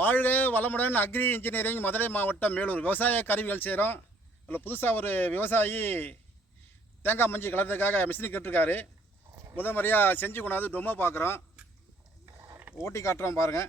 வாழ்க வளமுடன். Agri engineering Madurai மாவட்டம் மேலூர் விவசாய கருவிகள் செய்கிறோம். அதில் புதுசாக ஒரு விவசாயி தேங்காய் மஞ்சி கலர்றதுக்காக மிஷின் கேட்டிருக்காரு. முதல் முறையாக செஞ்சு கொண்டாந்து டொமோ பார்க்குறோம், ஓட்டி காட்டுறோம் பாருங்கள்.